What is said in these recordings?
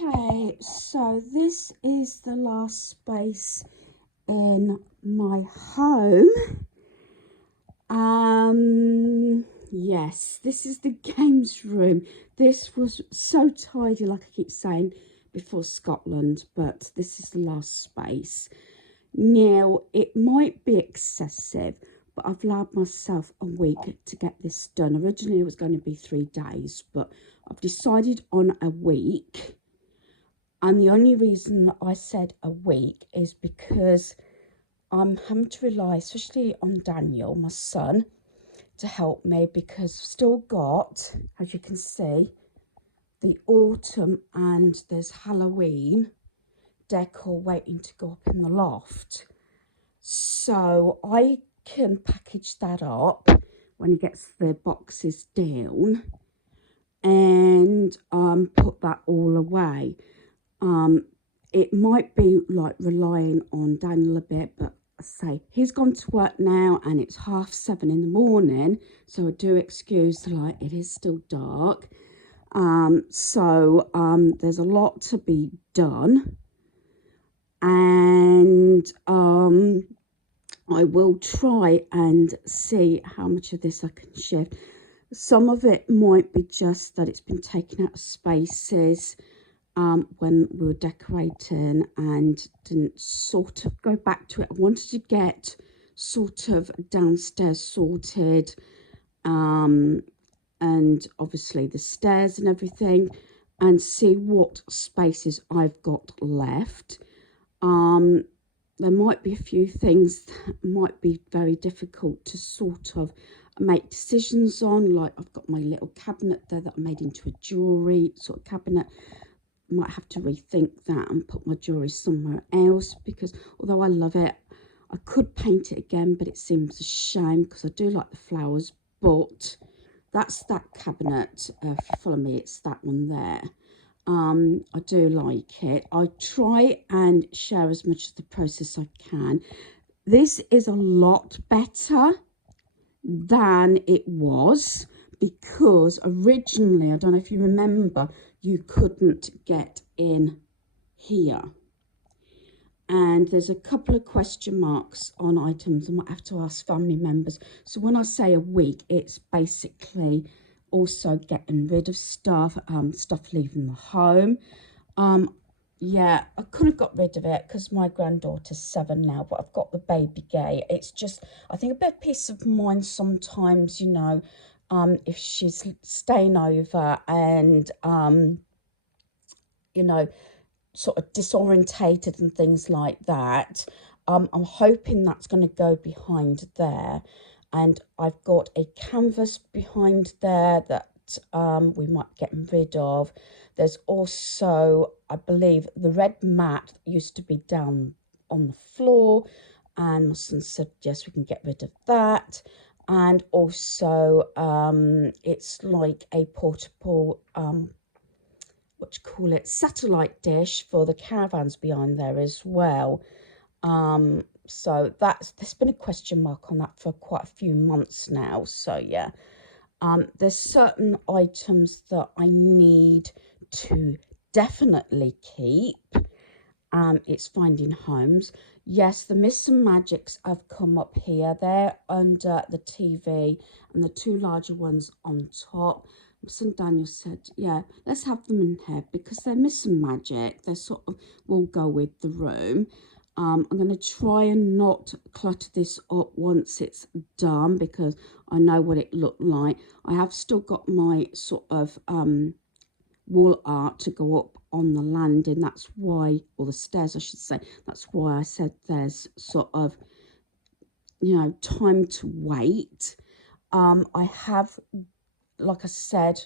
Okay, so this is the last space in my home. Yes, this is the games room. This was so tidy, like I keep saying, before Scotland, but this is the last space. Now, it might be excessive, but I've allowed myself a week to get this done. Originally, it was going to be 3 days, but I've decided on a week. And the only reason that I said a week is because I'm having to rely, especially on Daniel, my son, to help me, because I've still got, as you can see, the autumn and there's Halloween decor waiting to go up in the loft. So I can package that up when he gets the boxes down and put that all away. It might be like relying on Daniel a bit, but I say he's gone to work now and it's 7:30 in the morning, so I do excuse the light. It is still dark. There's a lot to be done, and I will try and see how much of this I can shift. Some of it might be just that it's been taken out of spaces when we were decorating and didn't sort of go back to it. I wanted to get sort of downstairs sorted, and obviously the stairs and everything, and see what spaces I've got left. There might be a few things that might be very difficult to sort of make decisions on, like I've got my little cabinet there that I made into a jewellery sort of cabinet. Might have to rethink that and put my jewellery somewhere else, because although I love it, I could paint it again, but it seems a shame because I do like the flowers. But that's that cabinet. If you follow me, it's that one there. I do like it. I try and share as much of the process I can. This is a lot better than it was, because originally, I don't know if you remember, you couldn't get in here. And there's a couple of question marks on items. I might have to ask family members. So when I say a week, it's basically also getting rid of stuff, stuff leaving the home. Yeah, I could have got rid of it because my granddaughter's 7 now, but I've got the baby gate. It's just, I think, a bit of peace of mind sometimes, you know, if she's staying over and, you know, sort of disorientated and things like that. I'm hoping that's going to go behind there. And I've got a canvas behind there that we might get rid of. There's also, I believe, the red mat that used to be down on the floor, and my son said yes, we can get rid of that. And also it's like a portable satellite dish for the caravans behind there as well. So there's been a question mark on that for quite a few months now. So yeah, there's certain items that I need to definitely keep. It's finding homes. Yes, the Myths and Magics have come up here. They're under the TV, and the 2 larger ones on top. My son Daniel said, yeah, let's have them in here because they're Myths and Magic. They sort of will go with the room. I'm going to try and not clutter this up once it's done, because I know what it looked like. I have still got my sort of wall art to go up on the landing. That's why, or the stairs I should say, that's why I said there's sort of, you know, time to wait. I have, like I said,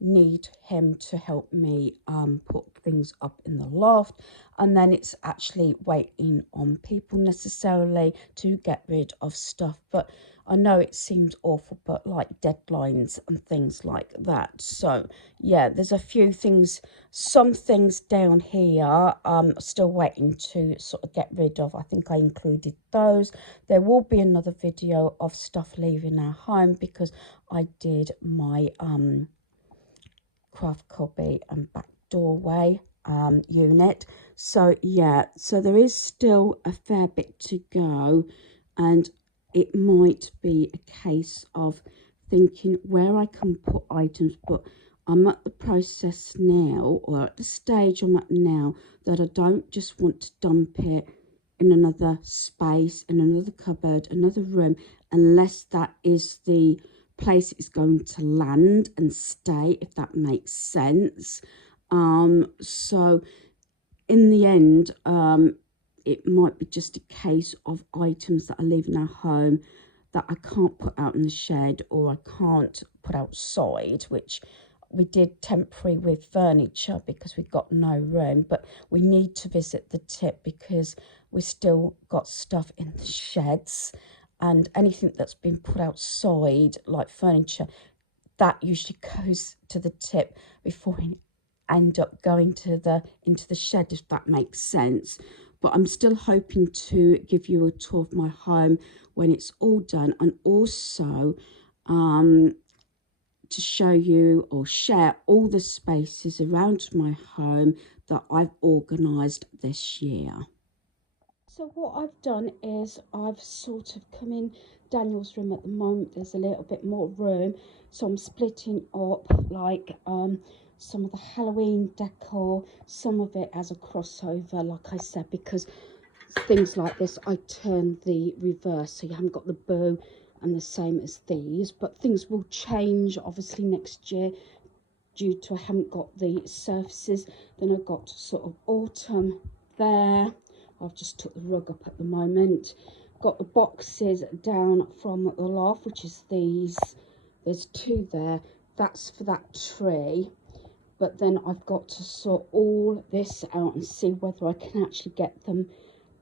need him to help me put things up in the loft, and then it's actually waiting on people necessarily to get rid of stuff. But I know it seems awful, but like deadlines and things like that. So yeah, there's a few things, some things down here still waiting to sort of get rid of. I think I included those. There will be another video of stuff leaving our home, because I did my craft copy and back doorway unit. So yeah, so there is still a fair bit to go, and it might be a case of thinking where I can put items, but I'm at the process now, or at the stage I'm at now, that I don't just want to dump it in another space, in another cupboard, another room, unless that is the place it's going to land and stay, if that makes sense. So in the end, it might be just a case of items that are leaving our home that I can't put out in the shed, or I can't put outside, which we did temporary with furniture because we've got no room. But we need to visit the tip because we still got stuff in the sheds, and anything that's been put outside, like furniture, that usually goes to the tip before we end up going to into the shed, if that makes sense. But I'm still hoping to give you a tour of my home when it's all done, and also to show you or share all the spaces around my home that I've organised this year. So what I've done is I've sort of come in Daniel's room. At the moment there's a little bit more room, so I'm splitting up like some of the Halloween decor, some of it as a crossover, like I said, because things like this I turn the reverse, so you haven't got the bow and the same as these. But things will change obviously next year due to I haven't got the surfaces. Then I've got sort of autumn there. I've just took the rug up at the moment. Got the boxes down from the loft, which is these. There's two there. That's for that tree. But then I've got to sort all this out and see whether I can actually get them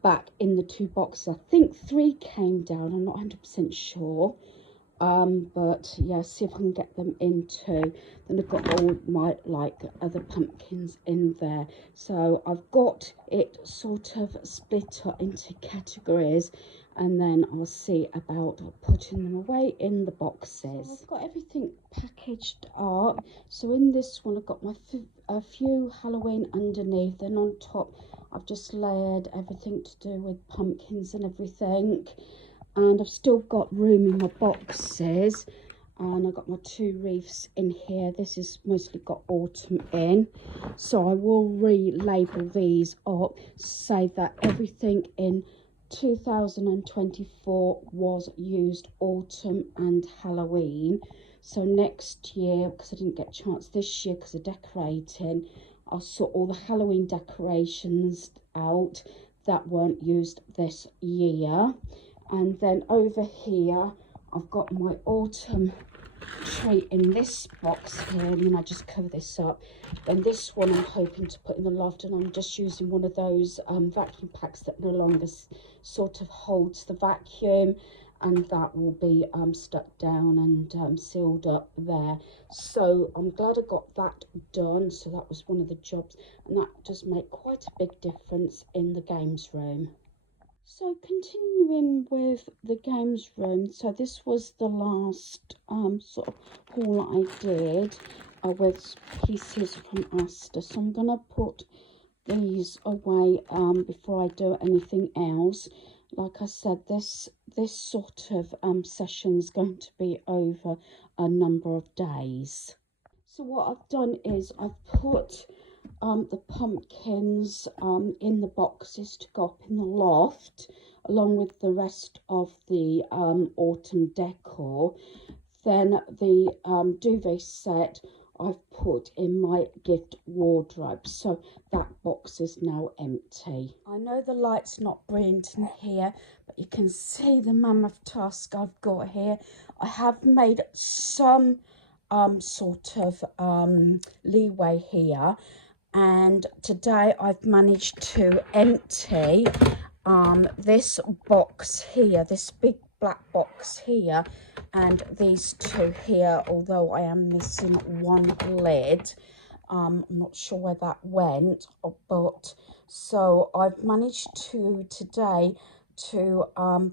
back in the two boxes. I think 3 came down. I'm not 100% sure. But yeah, see if I can get them in too. Then I've got all my like other pumpkins in there, so I've got it sort of split up into categories, and then I'll see about putting them away in the boxes. So I've got everything packaged up. So in this one I've got my a few Halloween underneath, then on top I've just layered everything to do with pumpkins and everything. And I've still got room in my boxes, and I've got my 2 wreaths in here. This is mostly got autumn in, so I will relabel these up, say that everything in 2024 was used autumn and Halloween. So next year, because I didn't get a chance this year because of decorating, I'll sort all the Halloween decorations out that weren't used this year. And then over here I've got my autumn tree in this box here, and then I just cover this up. Then this one I'm hoping to put in the loft, and I'm just using one of those vacuum packs that no longer sort of holds the vacuum, and that will be stuck down and sealed up there. So I'm glad I got that done. So that was one of the jobs, and that does make quite a big difference in the games room. So continuing with the games room, so this was the last sort of haul I did with pieces from Asda. So I'm going to put these away before I do anything else. Like I said, this sort of session is going to be over a number of days. So what I've done is I've put the pumpkins in the boxes to go up in the loft, along with the rest of the autumn decor. Then the duvet set I've put in my gift wardrobe, so that box is now empty. I know the light's not brilliant in here, but you can see the mammoth task I've got here. I have made some sort of leeway here, and today I've managed to empty this box here, this big black box here, and these 2 here, although I am missing one lid. I'm not sure where that went, but so I've managed to today to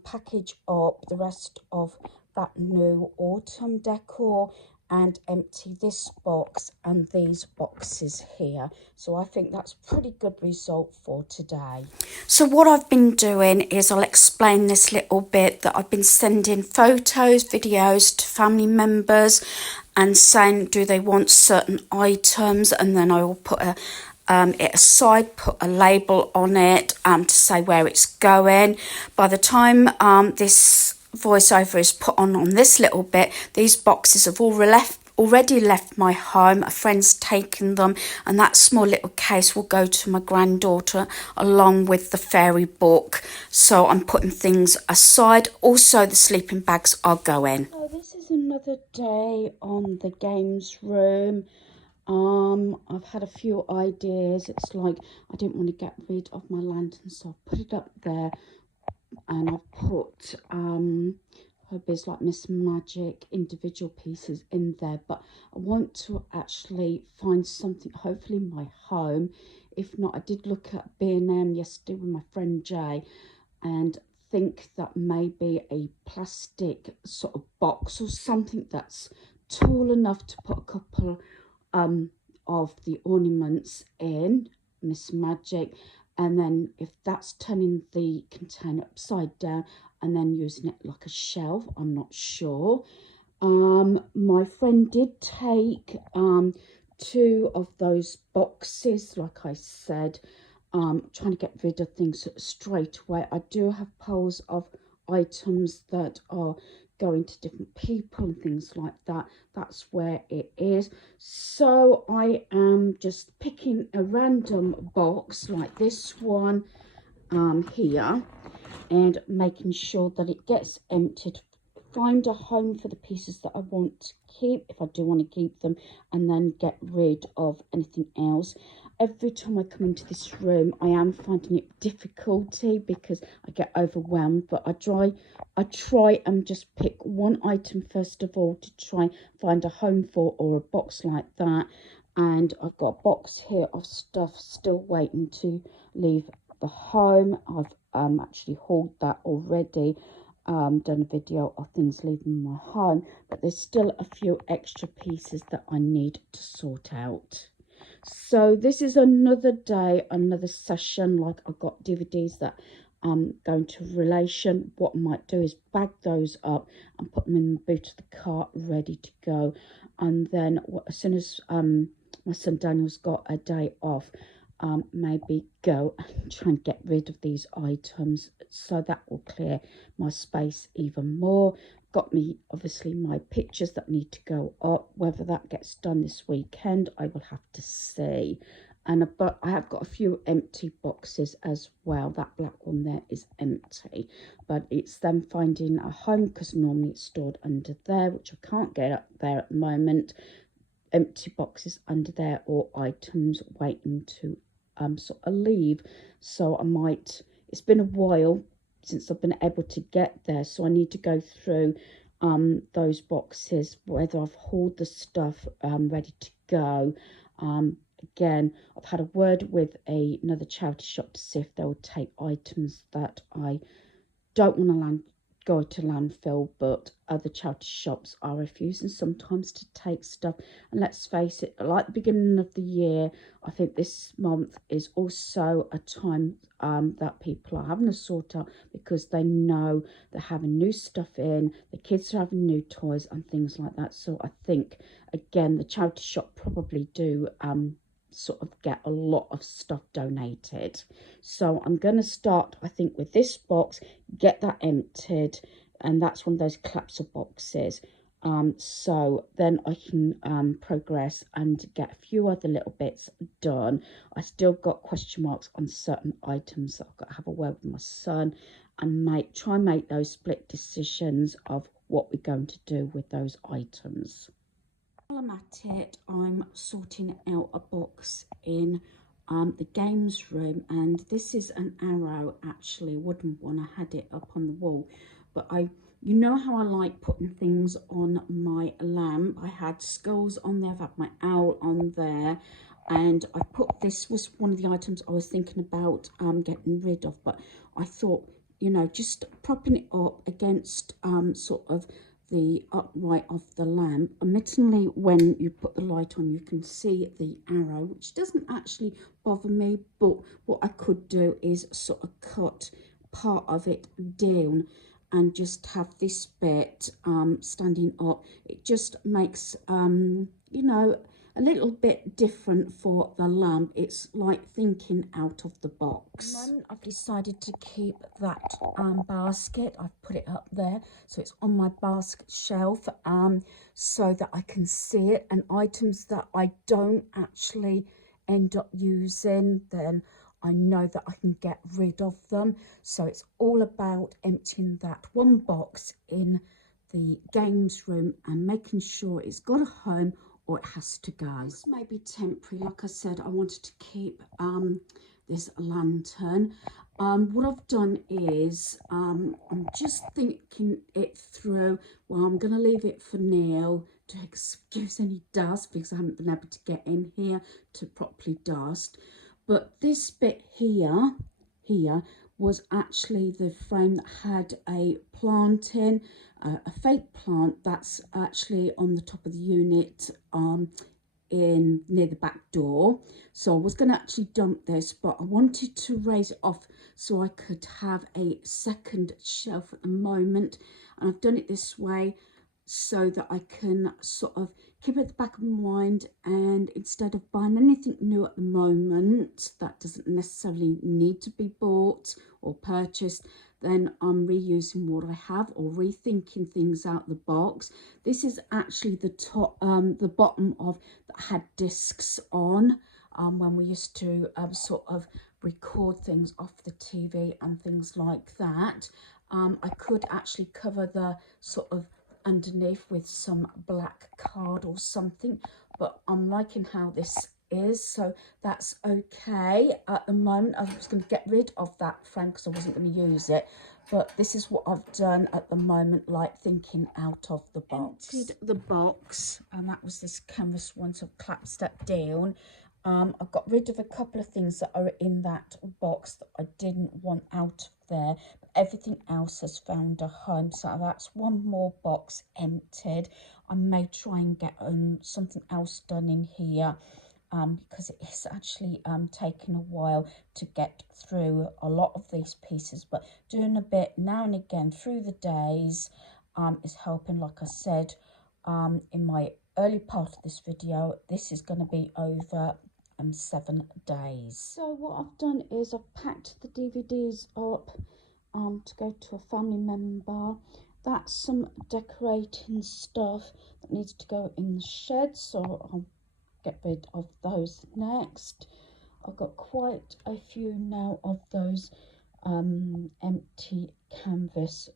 package up the rest of that new autumn decor, and empty this box and these boxes here. So I think that's a pretty good result for today. So what I've been doing is, I'll explain this little bit, that I've been sending photos, videos to family members and saying do they want certain items, and then I will put it aside, put a label on it to say where it's going. By the time this voiceover is put on this little bit, these boxes have already left my home. A friend's taken them, and that small little case will go to my granddaughter along with the fairy book. So I'm putting things aside. Also, the sleeping bags are going. So this is another day on the games room. I've had a few ideas. It's like I didn't want to get rid of my lantern, so I put it up there, and I've put hobbies like Miss Magic individual pieces in there. But I want to actually find something, hopefully in my home. If not, I did look at B&M yesterday with my friend Jay, and think that maybe a plastic sort of box or something that's tall enough to put a couple of the ornaments in Miss Magic, and then if that's turning the container upside down and then using it like a shelf, I'm not sure. My friend did take 2 of those boxes, like I said, trying to get rid of things straight away. I do have piles of items that are going to different people and things like that. That's where it is. So I am just picking a random box like this one here, and making sure that it gets emptied. Find a home for the pieces that I want to keep, if I do want to keep them, and then get rid of anything else. Every time I come into this room, I am finding it difficulty because I get overwhelmed, but I try and just pick one item first of all to try and find a home for, or a box like that. And I've got a box here of stuff still waiting to leave the home. I've actually hauled that already, done a video of things leaving my home, but there's still a few extra pieces that I need to sort out. So this is another day, another session. Like, I've got DVDs that going to relation. What I might do is bag those up and put them in the boot of the car ready to go. And then as soon as my son Daniel's got a day off, maybe go and try and get rid of these items, so that will clear my space even more. Got me obviously my pictures that need to go up. Whether that gets done this weekend, I will have to see. And but I have got a few empty boxes as well. That black one there is empty, but it's them finding a home, because normally it's stored under there, which I can't get up there at the moment. Empty boxes under there, or items waiting to sort of leave. So I might, it's been a while since I've been able to get there, so I need to go through those boxes, whether I've hauled the stuff ready to go. Again, I've had a word with another charity shop to see if they'll take items that I don't want to go to landfill, but other charity shops are refusing sometimes to take stuff. And let's face it, like the beginning of the year, I think this month is also a time that people are having to sort out, because they know they're having new stuff in, the kids are having new toys and things like that. So I think, again, the charity shop probably do sort of get a lot of stuff donated. So I'm going to start, I think, with this box, get that emptied, and that's one of those collapsible boxes. So then I can progress and get a few other little bits done. I still got question marks on certain items that I've got to have a word with my son and try and make those split decisions of what we're going to do with those items. While I'm at it, I'm sorting out a box in the games room, and this is an arrow, actually a wooden one. I had it up on the wall, but you know how I like putting things on my lamp. I had skulls on there, I've had my owl on there, and I put, this was one of the items I was thinking about getting rid of, but I thought, you know, just propping it up against sort of the upright of the lamp. Admittedly, when you put the light on, you can see the arrow, which doesn't actually bother me, but what I could do is sort of cut part of it down and just have this bit standing up. It just makes you know, a little bit different for the lamp. It's like thinking out of the box. I've decided to keep that basket. I've put it up there, so it's on my basket shelf, so that I can see it. And items that I don't actually end up using, then I know that I can get rid of them. So it's all about emptying that one box in the games room and making sure it's got a home, or it has to go. This may be temporary. Like I said, I wanted to keep this lantern. What I've done is I'm just thinking it through. Well, I'm going to leave it for Neil to excuse any dust, because I haven't been able to get in here to properly dust. But this bit here was actually the frame that had a plant in, a fake plant that's actually on the top of the unit in near the back door. So I was going to actually dump this, but I wanted to raise it off so I could have a second shelf at the moment. And I've done it this way so that I can sort of keep it at the back of my mind, and instead of buying anything new at the moment that doesn't necessarily need to be bought or purchased, then I'm reusing what I have or rethinking things out the box. This is actually the top, the bottom of that had discs on when we used to sort of record things off the TV and things like that. I could actually cover the sort of underneath with some black card or something, but I'm liking how this is, so that's okay at the moment. I was going to get rid of that frame because I wasn't going to use it, but this is what I've done at the moment, like thinking out of the box. Emptied the box, and that was this canvas one, so I've clapped that down. I've got rid of a couple of things that are in that box that I didn't want out of there, but everything else has found a home, so that's one more box emptied. I may try and get something else done in here, because it is actually taking a while to get through a lot of these pieces, but doing a bit now and again through the days is helping. Like I said in my early part of this video, this is going to be over 7 days. So what I've done is I've packed the DVDs up to go to a family member. That's some decorating stuff that needs to go in the shed, so I'll get rid of those next. I've got quite a few now of those empty canvas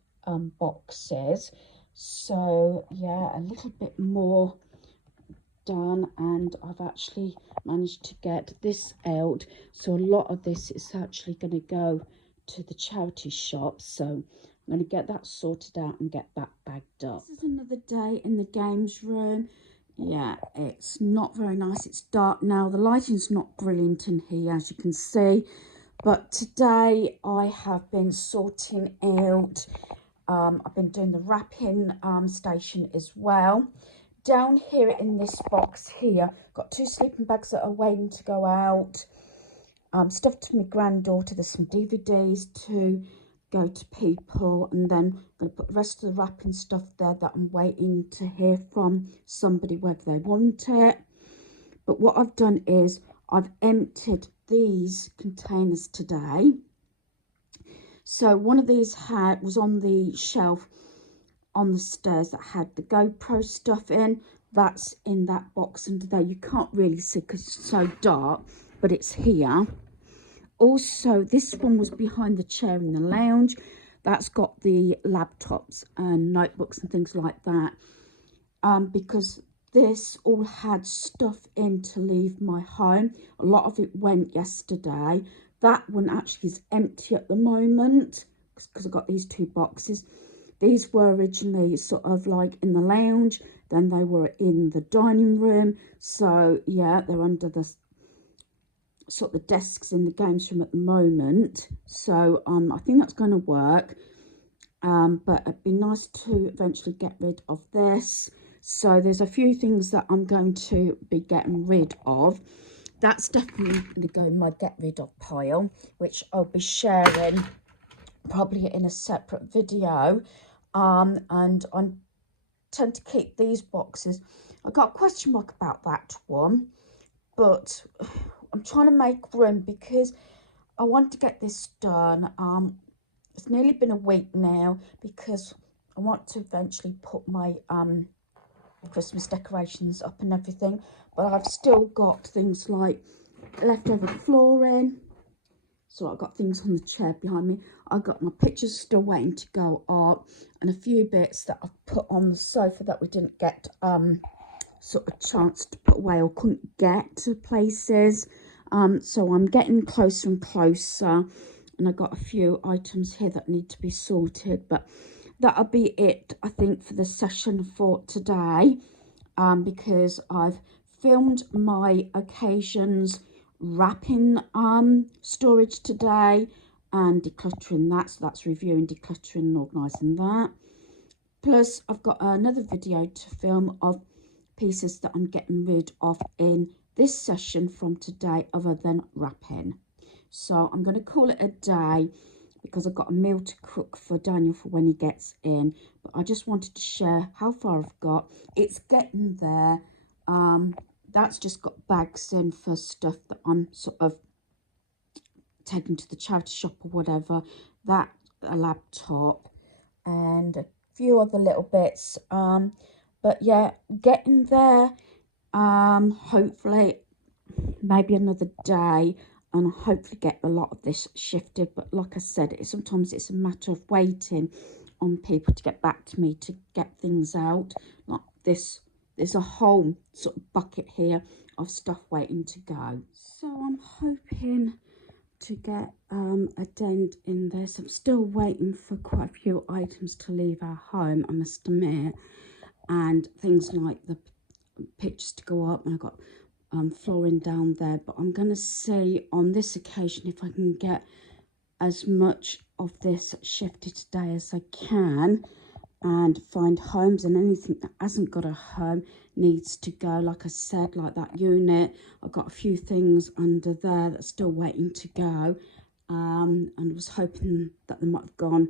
boxes, so yeah, a little bit more done, and I've actually managed to get this out, so a lot of this is actually going to go to the charity shop, so I'm going to get that sorted out and get that bagged up. This is another day in the games room. Yeah, it's not very nice. It's dark now. The lighting's not brilliant in here, as you can see, but today I have been sorting out, I've been doing the wrapping station as well. Down here in this box here, got 2 sleeping bags that are waiting to go out. Stuff to my granddaughter. There's some DVDs to go to people, and then I'm going to put the rest of the wrapping stuff there that I'm waiting to hear from somebody whether they want it. But what I've done is I've emptied these containers today. So one of these was on the shelf on the stairs that had the GoPro stuff in. That's in that box under there. You can't really see because it's so dark, but it's here. Also, this one was behind the chair in the lounge. That's got the laptops and notebooks and things like that, because this all had stuff in to leave my home. A lot of it went yesterday. That one actually is empty at the moment because I've got these 2 boxes. These were originally sort of like in the lounge, then they were in the dining room. So yeah, they're under the sort of the desks in the games room at the moment. So I think that's going to work. but it'd be nice to eventually get rid of this. So there's a few things that I'm going to be getting rid of. That's definitely going to go in my get rid of pile, which I'll be sharing probably in a separate video. And I tend to keep these boxes. I got a question mark about that one, but I'm trying to make room because I want to get this done. It's nearly been a week now because I want to eventually put my Christmas decorations up and everything, but I've still got things like leftover flooring. So I've got things on the chair behind me. I've got my pictures still waiting to go up, and a few bits that I've put on the sofa that we didn't get sort of chance to put away or couldn't get to places. So I'm getting closer and closer, and I've got a few items here that need to be sorted, but that'll be it, I think, for the session for today, because I've filmed my occasions wrapping storage today and decluttering that. So that's reviewing, decluttering and organising that. Plus I've got another video to film of pieces that I'm getting rid of in this session from today other than wrapping. So I'm going to call it a day because I've got a meal to cook for Daniel for when he gets in. But I just wanted to share how far I've got. It's getting there. That's just got bags in for stuff that I'm sort of taking to the charity shop or whatever. That, a laptop and a few other little bits. But yeah, getting there. Hopefully maybe another day, and I'll hopefully get a lot of this shifted. But like I said, sometimes it's a matter of waiting on people to get back to me to get things out. Like this, there's a whole sort of bucket here of stuff waiting to go. So I'm hoping to get a dent in this. I'm still waiting for quite a few items to leave our home, I must admit, and things like the pictures to go up, and I've got flooring down there. But I'm going to see on this occasion if I can get as much of this shifted today as I can, and find homes, and anything that hasn't got a home needs to go. Like I said, like that unit, I've got a few things under there that's still waiting to go, and was hoping that they might have gone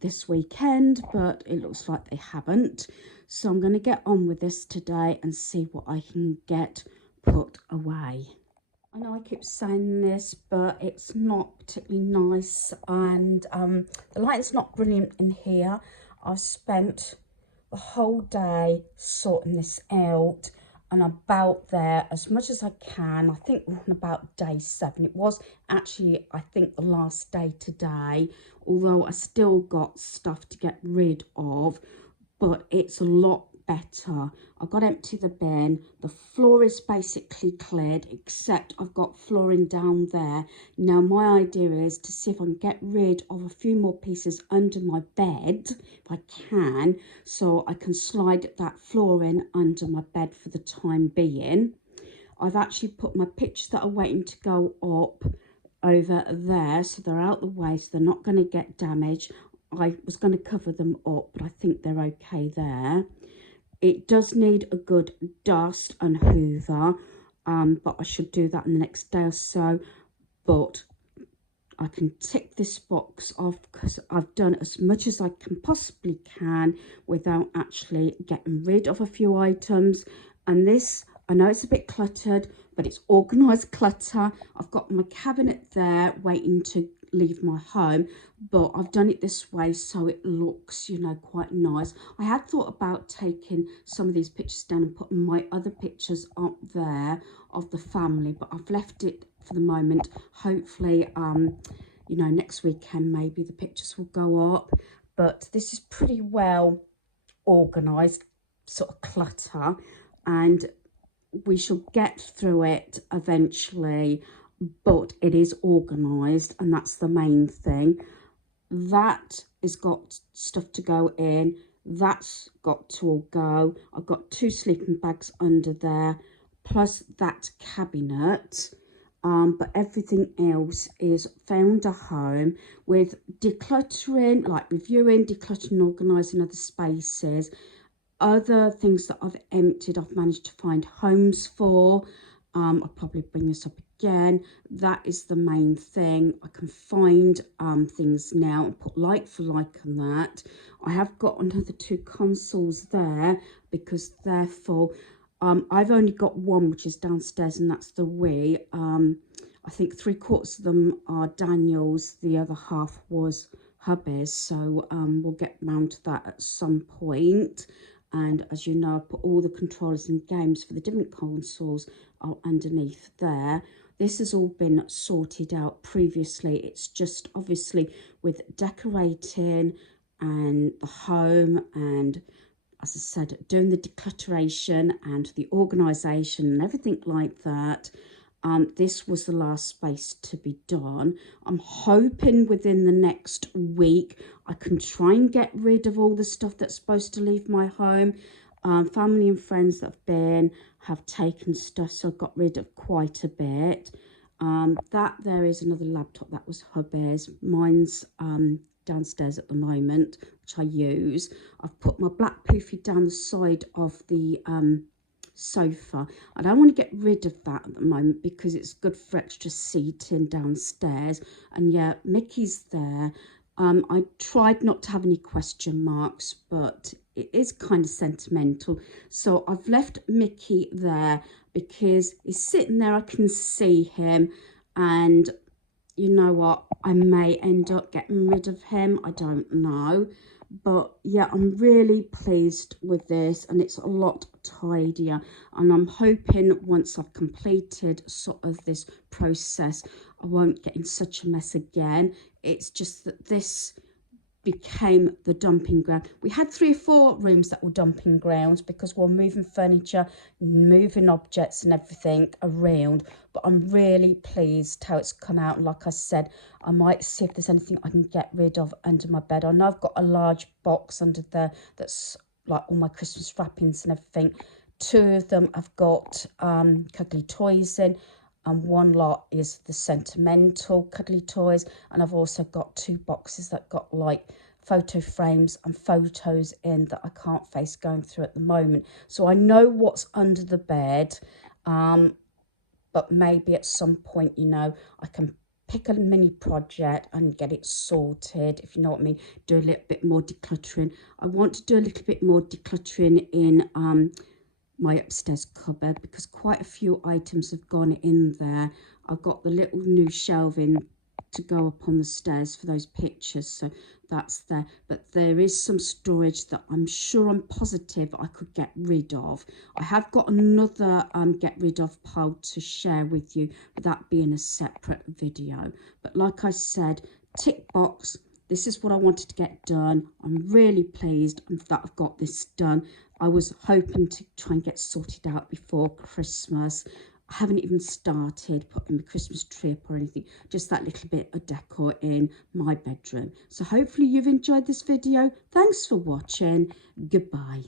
this weekend, but it looks like they haven't. So I'm going to get on with this today and see what I can get put away. I know I keep saying this, but it's not particularly nice, and the lighting's not brilliant in here. I've spent the whole day sorting this out, and I'm about there as much as I can. I think we're on about day 7. It was actually, I think, the last day today, although I still got stuff to get rid of, but it's a lot better. I've got to empty the bin. The floor is basically cleared, except I've got flooring down there. Now my idea is to see if I can get rid of a few more pieces under my bed, if I can, so I can slide that flooring under my bed for the time being. I've actually put my pictures that are waiting to go up over there, so they're out the way, so they're not going to get damaged. I was going to cover them up, but I think they're okay there. It does need a good dust and hoover, but I should do that in the next day or so. But I can tick this box off because I've done as much as I can possibly can without actually getting rid of a few items. And this, I know it's a bit cluttered, but it's organised clutter. I've got my cabinet there waiting to leave my home, but I've done it this way so it looks, you know, quite nice. I had thought about taking some of these pictures down and putting my other pictures up there of the family, but I've left it for the moment. Hopefully you know, next weekend maybe the pictures will go up. But this is pretty well organised sort of clutter, and we shall get through it eventually, but it is organised, and that's the main thing. That has got stuff to go in, that's got to all go. I've got 2 sleeping bags under there, plus that cabinet. but everything else is found a home. With decluttering, like reviewing, decluttering, organising other spaces, other things that I've emptied, I've managed to find homes for. I'll probably bring this up again. That is the main thing. I can find things now and put like for like on that. I have got another 2 consoles there because they're full. I've only got one, which is downstairs, and that's the Wii. I think 3/4 of them are Daniel's. The other half was hubby's. So we'll get round to that at some point. And as you know, I put all the controllers and games for the different consoles are underneath there. This has all been sorted out previously. It's just obviously with decorating and the home, and as I said, doing the declutteration and the organisation and everything like that. This was the last space to be done. I'm hoping within the next week I can try and get rid of all the stuff that's supposed to leave my home. Family and friends that have been have taken stuff, so I got rid of quite a bit. That there is another laptop that was hubby's. Mine's downstairs at the moment, which I use. I've put my black poofy down the side of the sofa. I don't want to get rid of that at the moment because it's good for extra seating downstairs. And yeah, Mickey's there. I tried not to have any question marks, but it is kind of sentimental. So I've left Mickey there because he's sitting there. I can see him, and you know what? I may end up getting rid of him. I don't know. But yeah, I'm really pleased with this, and it's a lot tidier. And I'm hoping once I've completed sort of this process, I won't get in such a mess again. It's just that this became the dumping ground. We had 3 or 4 rooms that were dumping grounds because we're moving furniture, moving objects and everything around. But I'm really pleased how it's come out. And like I said, I might see if there's anything I can get rid of under my bed. I know I've got a large box under there that's like all my Christmas wrappings and everything. 2 of them I've got cuddly toys in, and 1 lot is the sentimental cuddly toys. And I've also got 2 boxes that got like photo frames and photos in that I can't face going through at the moment. So I know what's under the bed, but maybe at some point, you know, I can pick a mini project and get it sorted, if you know what I mean. Do a little bit more decluttering. I want to do a little bit more decluttering in my upstairs cupboard because quite a few items have gone in there. I've got the little new shelving to go up on the stairs for those pictures, so that's there. But there is some storage that I'm positive I could get rid of. I have got another get rid of pile to share with you, but that being a separate video. But like I said, tick box. This is what I wanted to get done. I'm really pleased that I've got this done. I was hoping to try and get sorted out before Christmas. I haven't even started putting the Christmas tree up or anything, just that little bit of decor in my bedroom. So hopefully you've enjoyed this video. Thanks for watching. Goodbye.